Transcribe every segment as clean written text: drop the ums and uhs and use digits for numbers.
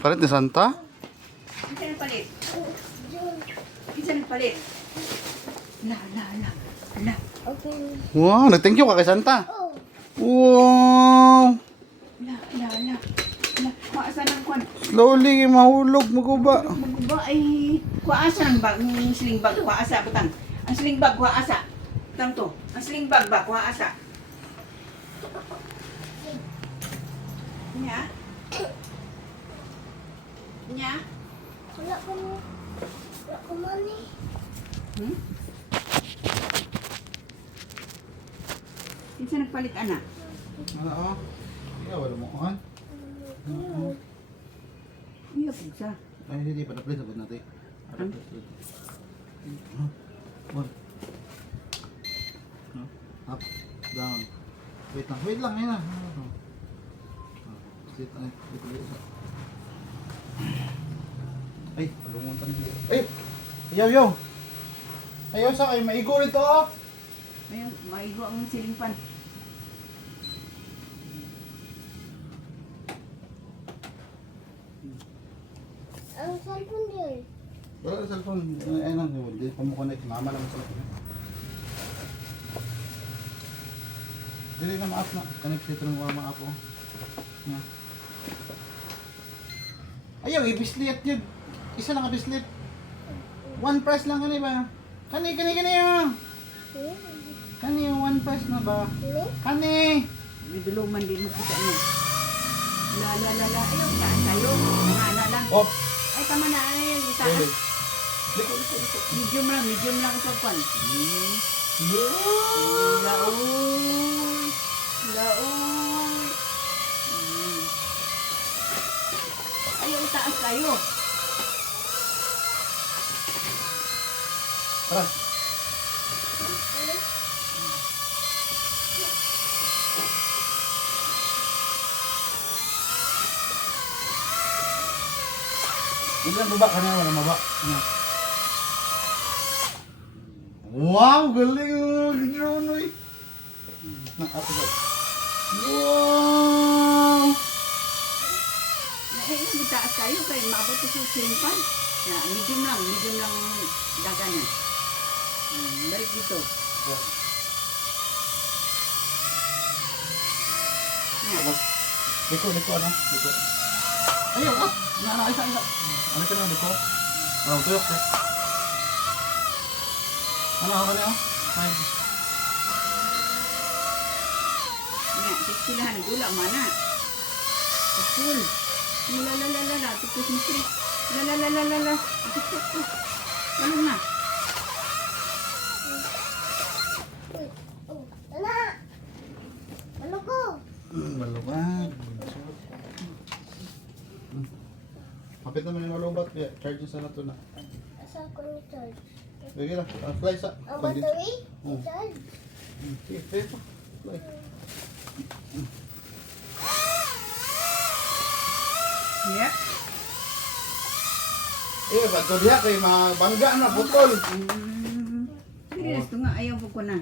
Palit ni Santa? Isa nagpalit. Isa nagpalit. La. Okay. Wow, nag-thank you ka kay Santa. Oh. Wow. La. Kuasa ng kwan. Slowly, mahulog, maguba. Maguba ay kuasa ng bag. Ang sling bag, kuasa. Butang. Ang sling bag, kuasa. Butang to. Ang sling bag ba, kuasa. Nya? Nya? Wala ko money. Hmm? Isa nagpalit anak. Ano oh? Iya, wala mo kan? Iya pugsa. Ay, hindi pa na-play sabot natin. One. Up, down. Wait lang, yan na. Sit, ay, palunguntan dito. Ay! Ayaw! Ayaw sa kayo, maigo rito oh! Ayun, maigo ang siling pan. Ang cellphone din. Wala ang cellphone. Ay lang, hindi pa mo connect. Mama lang ang cellphone. Dili na ma-up na. Connect dito ng mama up oh. Yan. Ayaw, ibislit yun. Isa lang ibislit. One price lang kani ba? Kani oh. Kani yung one price na ba? Kani! May duluman din makita niya. La. Ayaw, saan tayo? Nangana lang. Oh! Ay, tama na. Ay, itaas. Liko. Medium lang ito pan. Laoy. Ayaw, itaas tayo. Tara. Ilan baba kanina wala maba. Wow, galing oh, ginonoy. Na ato ba? Wow! Ay, itaas tayo. Kaya maabot ito sa silimpan. Medium lang daganan. Balik dito. Liko ano? Liko. Ayaw ah! Isa. Ano ka na, liko? Parang tuyok eh. Ano ako niya? Fine. Silahan, gula mana. Betul. La. Tipis mistri. La. Lalu na. Malubat. Kapit naman yung malubat. Charge sa na to na. Asa ko ni charge? Sige lang. Fly sa. Ang battery? Oh. Charge? Sige, fly pa. Fly. Ya. Bato diha kay mga bangga na, butol. Serius tu nga ayaw ko na.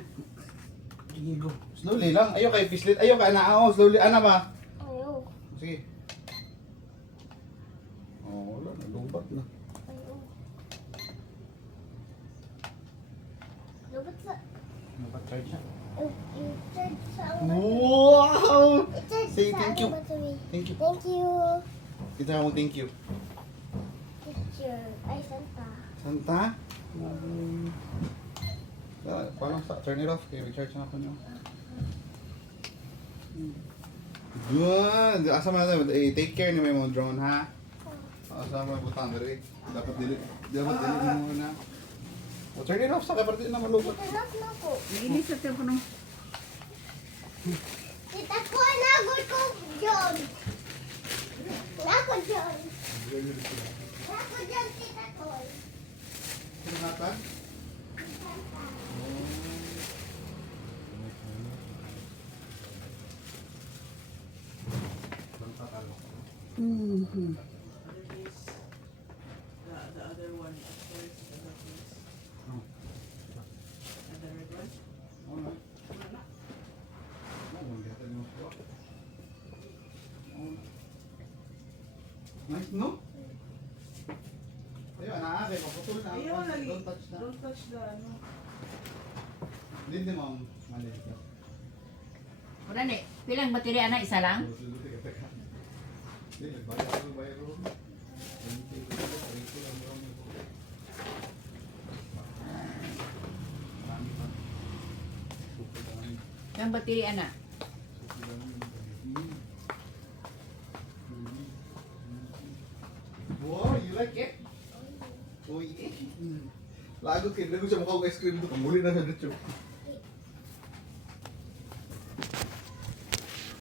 Igo. Slowly lang. Ayaw kay pislit. Ayaw kay naao. Slowly. Ana ba? Ayaw. Sige. Oh, wala. Nalubat na. Ayaw. Lubot sa... Napatry siya. I-charge sa ang Wow! I-charge Say sa thank ang you. battery. Thank you. Thank you. Kita mo thank you. Teacher. Ay, Santa. Santa? Parang sa turn it off. Kaya recharge na ako niyo. Good! Asa mo natin? Take care ni may mga drone ha? Asa mo yung butang dali. Dapat dili mo muna. O turn it off sa kapatid na malubot. Enough na po. Ini sa telepono. Tita ko, nagod ko, John. Nagod, John. Nagod, John, tita ko. Sino natin? Mhm. The other one, upstairs, the other place. Other red one? Wala. Wala. Wala. Nice, no? Ayun, anak, paputol na. Ayaw, lagi. Don't touch na. Don't touch the ano. Hindi mo, mali ka. Wala ni. Pilang bateri ana isa lang? Luti ka, teka. Hindi, nagbayar ro. 20 lang lang. Marami pa. Super dami. Pilang bateri ana? Super dami. Wow, you like it? Oh, yeah. Lago, kinala ko siya mukha ko ice cream doon. Kamuli na siya dito.